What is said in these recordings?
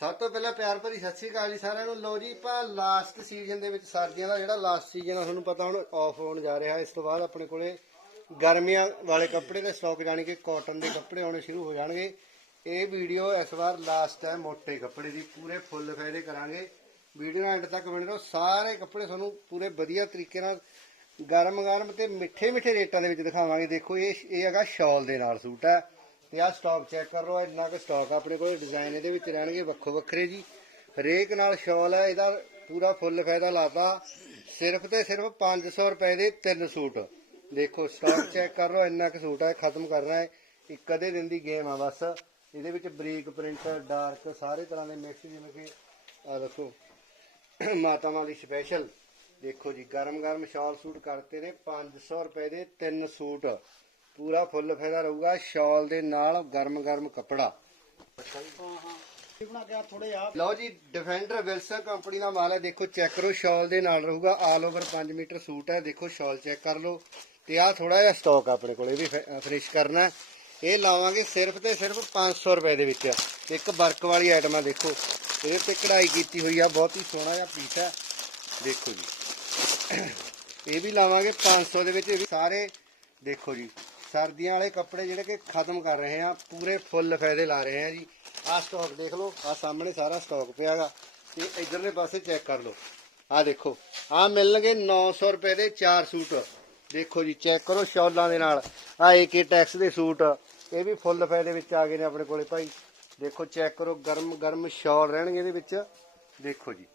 ਸਭ ਤੋਂ ਪਹਿਲਾਂ ਪਿਆਰ ਭਰੀ ਸਤਿ ਸ੍ਰੀ ਅਕਾਲ ਜੀ ਸਾਰਿਆਂ ਨੂੰ। ਲੋ ਜੀ, ਆਪਾਂ ਲਾਸਟ ਸੀਜ਼ਨ ਦੇ ਵਿੱਚ ਸਰਦੀਆਂ ਦਾ ਜਿਹੜਾ ਲਾਸਟ ਸੀਜ਼ਨ ਆ, ਤੁਹਾਨੂੰ ਪਤਾ ਹੁਣ ਆਫ ਹੋਣ ਜਾ ਰਿਹਾ। ਇਸ ਤੋਂ ਬਾਅਦ ਆਪਣੇ ਕੋਲੇ ਗਰਮੀਆਂ ਵਾਲੇ ਕੱਪੜੇ ਦੇ ਸਟਾਕ ਜਾਣੀ ਕਿ ਕਾਟਨ ਦੇ ਕੱਪੜੇ ਆਉਣੇ ਸ਼ੁਰੂ ਹੋ ਜਾਣਗੇ। ਇਹ ਵੀਡੀਓ ਇਸ ਵਾਰ ਲਾਸਟ ਹੈ, ਮੋਟੇ ਕੱਪੜੇ ਦੀ, ਪੂਰੇ ਫੁੱਲ ਫਾਇਦੇ ਕਰਾਂਗੇ। ਵੀਡੀਓ ਐਂਡ ਤੱਕ ਬਣੇ ਰਹੋ ਸਾਰੇ ਕੱਪੜੇ ਤੁਹਾਨੂੰ ਪੂਰੇ ਵਧੀਆ ਤਰੀਕੇ ਨਾਲ ਗਰਮ ਗਰਮ ਤੇ ਮਿੱਠੇ ਮਿੱਠੇ ਰੇਟਾਂ ਦੇ ਵਿੱਚ ਦਿਖਾਵਾਂਗੇ। ਦੇਖੋ, ਇਹ ਇਹ ਹੈਗਾ ਸ਼ਾਲ ਦੇ ਨਾਲ ਸੂਟ ਹੈ। ਤੇ ਆਹ ਸਟਾਕ ਚੈੱਕ ਕਰ ਲਓ, ਇੰਨਾ ਕੁ ਸਟਾਕ ਆਪਣੇ ਕੋਲ ਡਿਜ਼ਾਈਨ ਇਹਦੇ ਵਿੱਚ ਰਹਿਣਗੇ ਵੱਖੋ ਵੱਖਰੇ ਜੀ। ਹਰੇਕ ਨਾਲ ਸ਼ਾਲ ਹੈ, ਇਹਦਾ ਪੂਰਾ ਫੁੱਲ ਫਾਇਦਾ ਲਾਤਾ। ਸਿਰਫ ਤੇ ਸਿਰਫ 500 ਰੁਪਏ ਦੇ ਤਿੰਨ ਸੂਟ। ਦੇਖੋ ਸਟਾਕ ਚੈੱਕ ਕਰ ਲਓ, ਇੰਨਾ ਕੁ ਸੂਟ ਹੈ, ਖਤਮ ਕਰਨਾ ਹੈ। ਇੱਕ ਅੱਧੇ ਦਿਨ ਦੀ ਗੇਮ ਆ ਬਸ। ਇਹਦੇ ਵਿੱਚ ਬਰੀਕ ਪ੍ਰਿੰਟ ਡਾਰਕ ਸਾਰੇ ਤਰ੍ਹਾਂ ਦੇ ਮਿਕਸ ਜਿਵੇਂ ਕਿ ਆ ਦੇਖੋ, ਮਾਤਾਵਾਂ ਲਈ ਸਪੈਸ਼ਲ ਦੇਖੋ ਜੀ ਗਰਮ ਗਰਮ ਸ਼ਾਲ ਸੂਟ ਕਰਤੇ ਨੇ 500 ਰੁਪਏ ਦੇ ਤਿੰਨ ਸੂਟ। ਪੂਰਾ ਫੁੱਲ ਫਾਇਦਾ ਰਹੂਗਾ, ਸ਼ਾਲ ਦੇ ਨਾਲ ਗਰਮ ਗਰਮ ਕੱਪੜਾ। ਬਣਾ ਕੇ ਥੋੜੇ ਆ ਲਓ ਜੀ ਡਿਫੈਂਡਰ ਵਿਲਸਨ ਕੰਪਨੀ ਦਾ ਮਾਲ ਹੈ। ਦੇਖੋ ਚੈੱਕ ਕਰੋ, ਸ਼ਾਲ ਦੇ ਨਾਲ ਰਹੂਗਾ। ਆਲ ਓਵਰ 5 ਮੀਟਰ ਸੂਟ ਹੈ। ਦੇਖੋ, ਸ਼ਾਲ ਚੈੱਕ ਕਰ ਲਓ। ਤੇ ਆਹ ਥੋੜਾ ਜਿਹਾ ਸਟਾਕ ਆਪਣੇ ਕੋਲ, ਇਹ ਵੀ ਫਿਨਿਸ਼ ਕਰਨਾ ਇਹ ਲਾਵਾਂਗੇ ਸਿਰਫ ਤੇ ਸਿਰਫ 500 ਰੁਪਏ ਦੇ ਵਿੱਚ। ਇੱਕ ਵਰਕ ਵਾਲੀ ਆਈਟਮ ਦੇਖੋ। ਇਹਦੇ ਤੇ ਕਢਾਈ ਕੀਤੀ ਹੋਈ ਆ, ਬਹੁਤ ਹੀ ਸੋਹਣਾ ਜਿਹਾ ਪੀਸ ਹੈ। ਦੇਖੋ ਜੀ। ਇਹ ਵੀ ਲਾਵਾਂਗੇ 500 ਦੇ ਵਿੱਚ, ਇਹ ਵੀ ਸਾਰੇ। ਦੇਖੋ ਜੀ। ਸਰਦੀਆਂ ਵਾਲੇ ਕੱਪੜੇ ਜਿਹੜੇ ਕਿ ਖਤਮ ਕਰ ਰਹੇ ਆ ਪੂਰੇ ਫੁੱਲ ਫਾਇਦੇ ਲਾ ਰਹੇ ਆ ਜੀ। ਆਹ ਸਟਾਕ ਦੇਖ ਲਓ, ਆਹ ਸਾਹਮਣੇ ਸਾਰਾ ਸਟਾਕ ਪਿਆਗਾ ਤੇ ਇਧਰਲੇ ਪਾਸੇ ਚੈੱਕ ਕਰ ਲਓ। ਆਹ ਦੇਖੋ, ਆਹ ਮਿਲਣਗੇ 900 ਰੁਪਏ ਦੇ ਚਾਰ ਸੂਟ। ਦੇਖੋ ਜੀ ਚੈੱਕ ਕਰੋ ਸ਼ਾਲਾਂ ਦੇ ਨਾਲ। ਆਹ ਏਕੇ ਟੈਕਸ ਦੇ ਸੂਟ, ਇਹ ਵੀ ਫੁੱਲ ਫਾਇਦੇ ਵਿੱਚ ਆ ਗਏ ਨੇ ਆਪਣੇ ਕੋਲੇ ਭਾਈ। ਦੇਖੋ ਚੈੱਕ ਕਰੋ ਗਰਮ ਗਰਮ ਸ਼ਾਲ ਰਹਿਣਗੇ ਇਹਦੇ ਵਿੱਚ। ਦੇਖੋ ਜੀ।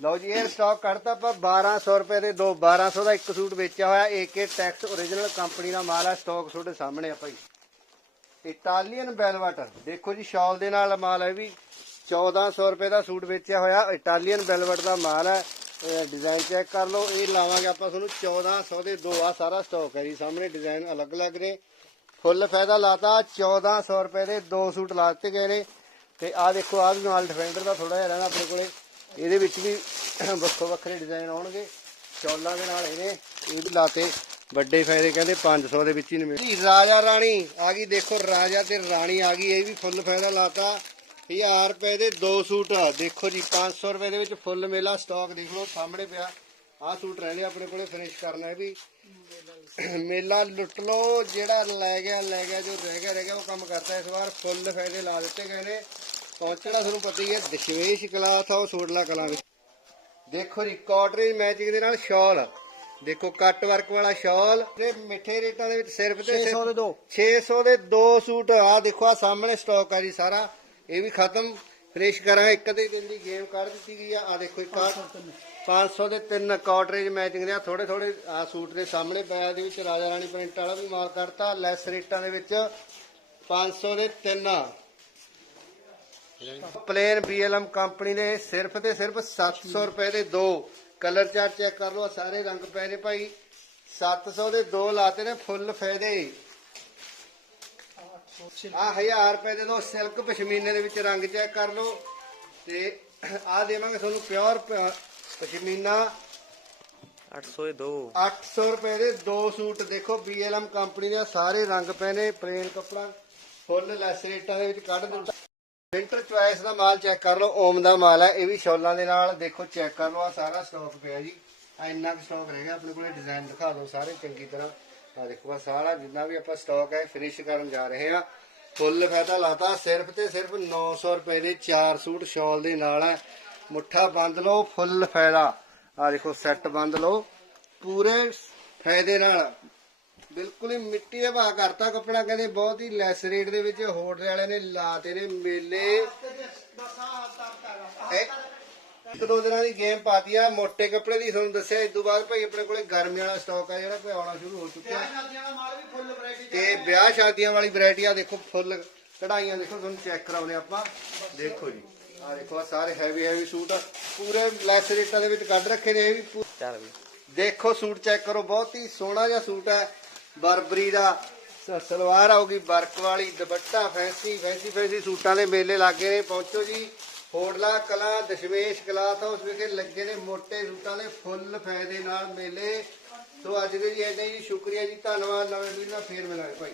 ਲਓ ਜੀ, ਇਹ ਸਟਾਕ ਕੱਢਤਾ ਆਪਾਂ 1200 ਰੁਪਏ ਦੇ ਦੋ 1200 ਦਾ ਇੱਕ ਸੂਟ ਵੇਚਿਆ ਹੋਇਆ ਏਕੇ ਟੈਕਸ origignal ਕੰਪਨੀ ਦਾ ਮਾਲ ਹੈ ਸਟਾਕ ਤੁਹਾਡੇ ਸਾਹਮਣੇ ਆ ਭਾਈ। ਇਟਾਲੀਅਨ ਬੈਲਵਟ ਦੇਖੋ ਜੀ, ਸ਼ਾਲ ਦੇ ਨਾਲ ਮਾਲ ਹੈ ਵੀ। 1400 ਰੁਪਏ ਦਾ ਸੂਟ ਵੇਚਿਆ ਹੋਇਆ ਇਟਾਲੀਅਨ ਬੈਲਵਟ ਦਾ ਮਾਲ ਹੈ ਡਿਜ਼ਾਈਨ ਚੈੱਕ ਕਰ ਲਓ, ਇਹ ਲਾਵਾਂਗੇ ਆਪਾਂ ਤੁਹਾਨੂੰ 1400 ਦੇ ਦੋ ਆ ਸਾਰਾ ਸਟਾਕ ਹੈ ਜੀ, ਸਾਹਮਣੇ ਡਿਜ਼ਾਈਨ ਅਲੱਗ-ਅਲੱਗ ਨੇ ਫੁੱਲ ਫਾਇਦਾ ਲਾਤਾ 1400 ਰੁਪਏ ਦੇ ਦੋ ਸੂਟ ਲਾ ਦਿੱਤੇ ਗਏ ਨੇ। ਤੇ ਆਹ ਦੇਖੋ, ਆਹ ਵੀ ਨਾਲ ਡਿਫੈਂਡਰ ਦਾ ਥੋੜਾ ਜਿਹਾ ਰਹਿਣਾ ਆਪਣੇ ਕੋਲੇ। ਇਹਦੇ ਵਿੱਚ ਵੀ ਵੱਖੋ ਵੱਖਰੇ ਡਿਜ਼ਾਈਨ ਆਉਣਗੇ। ਚੌਲਾਂ ਦੇ ਨਾਲ ਇਹਨੇ ਇਹ ਵੀ ਲਾਤੇ। ਵੱਡੇ ਫਾਇਦੇ ਕਹਿੰਦੇ 500 ਦੇ ਵਿੱਚ ਹੀ ਨੇ ਰਾਜਾ ਰਾਣੀ, ਆ ਗਈ ਦੇਖੋ, ਰਾਜਾ ਤੇ ਰਾਣੀ ਆ ਗਈ, ਇਹ ਵੀ ਫੁੱਲ ਫਾਇਦਾ ਲਾਤਾ। 1000 ਰੁਪਏ ਦੇ ਦੋ ਸੂਟ ਦੇਖੋ ਜੀ 500 ਰੁਪਏ ਦੇ ਵਿੱਚ ਫੁੱਲ ਮੇਲਾ ਸਟਾਕ ਦੇਖ ਲਓ, ਸਾਹਮਣੇ ਪਿਆ। ਆਹ ਸੂਟ ਰਹਿੰਦੇ ਆਪਣੇ ਕੋਲੇ ਫਿਨਿਸ਼ ਕਰਨਾ ਵੀ। ਮੇਲਾ ਲੁੱਟ ਲਓ, ਜਿਹੜਾ ਲੈ ਗਿਆ ਲੈ ਗਿਆ, ਜੋ ਰਹਿ ਗਿਆ ਰਹਿ ਗਿਆ, ਉਹ ਕੰਮ ਕਰਤਾ ਇਸ ਵਾਰ। ਫੁੱਲ ਫਾਇਦੇ ਲਾ ਦਿੱਤੇ ਗਏ ਨੇ। ਪਹੁੰਚਣਾ ਤੁਹਾਨੂੰ ਪਤਾ ਹੀ ਹੈ ਦਸ਼ਵੇਸ਼ ਕਲਾਥ ਆ ਉਹ ਸੋਡਲਾ ਕਲਾਂ ਵਿੱਚ। ਦੇਖੋ ਜੀ ਕਾਟਰੇਜ ਮੈਚਿੰਗ ਦੇ ਨਾਲ ਸ਼ਾਲ ਦੇਖੋ ਕੱਟ ਵਰਕ ਵਾਲਾ ਸ਼ਾਲ ਤੇ ਮਿੱਠੇ ਰੇਟਾਂ ਦੇ ਵਿੱਚ ਸਿਰਫ ਤੇ 600 ਦੇ ਦੋ। 600 ਦੇ ਦੋ ਸੂਟ। ਆ ਦੇਖੋ ਆ ਸਾਹਮਣੇ ਸਟਾਕ ਆ ਜੀ ਸਾਰਾ। ਇਹ ਵੀ ਖਤਮ। ਫਿਨਿਸ਼ ਕਰਾਂਗੇ। ਇੱਕ ਦੇ ਦਿਨ ਦੀ ਗੇਮ ਕੱਢ ਦਿੱਤੀ ਗਈ ਆ। ਆ ਦੇਖੋ ਇੱਕ ਆਹ 500 ਦੇ ਤਿੰਨ ਕਾਟਰੇਜ ਮੈਚਿੰਗ ਦੇ ਆ। ਥੋੜੇ ਥੋੜੇ ਆ ਸੂਟ ਦੇ ਸਾਹਮਣੇ ਪਿਆ ਦੇ ਵਿੱਚ ਰਾਜਾ ਰਾਣੀ ਪ੍ਰਿੰਟ ਵਾਲਾ ਵੀ ਮਾਲ ਕਰਤਾ। ਲੈਸ ਰੇਟਾਂ ਦੇ ਵਿੱਚ 500 ਦੇ ਤਿੰਨ। ਪਲੇਨ BLM ਕੰਪਨੀ ਦੇ ਸਿਰਫ ਤੇ ਸਿਰਫ 700 ਰੁਪਏ ਦੇ ਦੋ ਕਲਰ ਚਾਰਟ ਚੈੱਕ ਕਰ ਲਓ ਸਾਰੇ ਰੰਗ ਪਏ ਨੇ ਭਾਈ। 700 ਦੇ ਦੋ ਲਾਤੇ ਨੇ ਫੁੱਲ ਫਾਇਦੇ। ਆ 1000 ਰੁਪਏ ਦੇ ਦੋ ਸਿਲਕ ਪਸ਼ਮੀਨੇ ਦੇ ਵਿੱਚ ਰੰਗ ਚੈੱਕ ਕਰ ਲਓ ਤੇ ਆ ਦੇਵਾਂਗੇ ਤੁਹਾਨੂੰ ਪਿਓਰ ਪਸ਼ਮੀਨਾ। 802 800 ਰੁਪਏ ਦੇ ਦੋ ਸੂਟ ਦੇਖੋ BLM ਕੰਪਨੀ ਦੇ ਸਾਰੇ ਰੰਗ ਪਏ ਨੇ ਪਲੇਨ ਕੱਪੜਾ ਫੁੱਲ ਲੈਸ ਰੇਟਾਂ ਦੇ ਵਿੱਚ ਕੱਢ ਦਿੱਤਾ। ਵਿੰਟਰ ਚੁਆਇਸ ਦਾ ਮਾਲ ਚੈੱਕ ਕਰ ਲਓ, ਓਮ ਦਾ ਮਾਲ ਹੈ, ਇਹ ਵੀ ਸ਼ੋਲਾਂ ਦੇ ਨਾਲ ਦੇਖੋ ਚੈੱਕ ਕਰ ਲਓ ਆ ਸਾਰਾ ਸਟਾਕ ਪਿਆ ਜੀ। ਆ ਇੰਨਾ ਕੁ ਸਟਾਕ ਰਹਿ ਗਿਆ, ਆਪਣੇ ਕੋਲੇ ਡਿਜ਼ਾਈਨ ਦਿਖਾ ਦਿਓ ਸਾਰੇ, ਚੰਗੀ ਤਰ੍ਹਾਂ। ਆ ਦੇਖੋ ਆ ਸਾਰਾ ਜਿੰਨਾ ਵੀ ਆਪਾਂ ਸਟਾਕ ਹੈ ਫਿਨਿਸ਼ ਕਰਨ ਜਾ ਰਹੇ ਆ ਫੁੱਲ ਫਾਇਦਾ ਲਾਤਾ, ਸਿਰਫ ਤੇ ਸਿਰਫ 900 ਰੁਪਏ ਦੇ ਚਾਰ ਸੂਟ ਸ਼ਾਲ ਦੇ ਨਾਲ ਹੈ। ਮੁੱਠਾ ਬੰਦ ਲਓ, ਫੁੱਲ ਫਾਇਦਾ। ਆ ਦੇਖੋ ਸੈੱਟ ਬੰਦ ਲਓ। ਪੂਰੇ ਫਾਇਦੇ ਨਾਲ ਬਿਲਕੁਲ ਹੀ ਮਿੱਟੀ ਦਾ ਭਾਅ ਕਰਤਾ ਕੱਪੜਾ ਕਹਿੰਦੇ ਬਹੁਤ ਹੀ ਲੈਸ ਰੇਟ ਦੇ ਵਿੱਚ ਹੋਟਲ ਵਾਲਿਆਂ ਨੇ ਲਾਤੇ ਨੇ ਮੇਲੇ। ਇੱਕ ਦੋ ਦਿਨਾਂ ਦੀ ਗੇਮ ਪਾਤੀ ਆ ਮੋٹے ਕੱਪੜੇ ਦੀ ਤੁਹਾਨੂੰ ਦੱਸਿਆ ਇਸ ਤੋਂ ਬਾਅਦ ਭਾਈ ਆਪਣੇ ਕੋਲੇ ਗਰਮੀ ਵਾਲਾ ਸਟਾਕ ਆ ਜਿਹੜਾ ਕੋਈ ਆਉਣਾ ਸ਼ੁਰੂ ਹੋ ਚੁੱਕਿਆ। ਤੇ ਵਿਆਹ ਸ਼ਾਦੀਆਂ ਵਾਲੀ ਵੈਰਾਈਟੀ ਆ ਦੇਖੋ ਫੁੱਲ ਕਢਾਈਆਂ ਦੇਖੋ ਤੁਹਾਨੂੰ ਚੈੱਕ ਕਰਾਉਨੇ ਆਪਾਂ। ਦੇਖੋ ਜੀ ਆ ਦੇਖੋ ਆ ਸਾਰੇ ਹੈਵੀ ਹੈਵੀ ਸੂਟ ਆ। ਪੂਰੇ ਲੈਸ ਰੇਟਾਂ ਦੇ ਵਿੱਚ ਕੱਢ ਰੱਖੇ ਨੇ ਇਹ ਵੀ ਚੱਲ ਵੀ। ਦੇਖੋ ਸੂਟ ਚੈੱਕ ਕਰੋ ਬਹੁਤ ਹੀ ਸੋਹਣਾ ਜਿਹਾ ਸੂਟ ਹੈ ਬਰਬਰੀ ਦਾ ਸ- ਸਲਵਾਰ ਆਊਗੀ ਵਰਕ ਵਾਲੀ, ਦੁਪੱਟਾ ਫੈਂਸੀ ਫੈਂਸੀ ਫੈਂਸੀ ਸੂਟਾਂ ਦੇ ਮੇਲੇ ਲੱਗੇ ਨੇ, ਪਹੁੰਚੋ ਜੀ। ਹੋਟਲਾ, ਕਲਾ, ਦਸ਼ਮੇਸ਼, ਕਲਾਥ ਹਾਊਸ ਵਿਖੇ ਲੱਗੇ ਨੇ ਮੋٹے ਸੂਟਾਂ ਦੇ ਫੁੱਲ ਫਾਇਦੇ ਨਾਲ ਮੇਲੇ। ਸੋ ਅੱਜ ਦੇ ਜੀ ਇੰਨਾ ਹੀ ਜੀ, ਸ਼ੁਕਰੀਆ ਜੀ, ਧੰਨਵਾਦ, ਨਵੇਂ ਵੀਡੀਓ ਨਾਲ ਫੇਰ ਮਿਲਾਂਗੇ ਭਾਈ।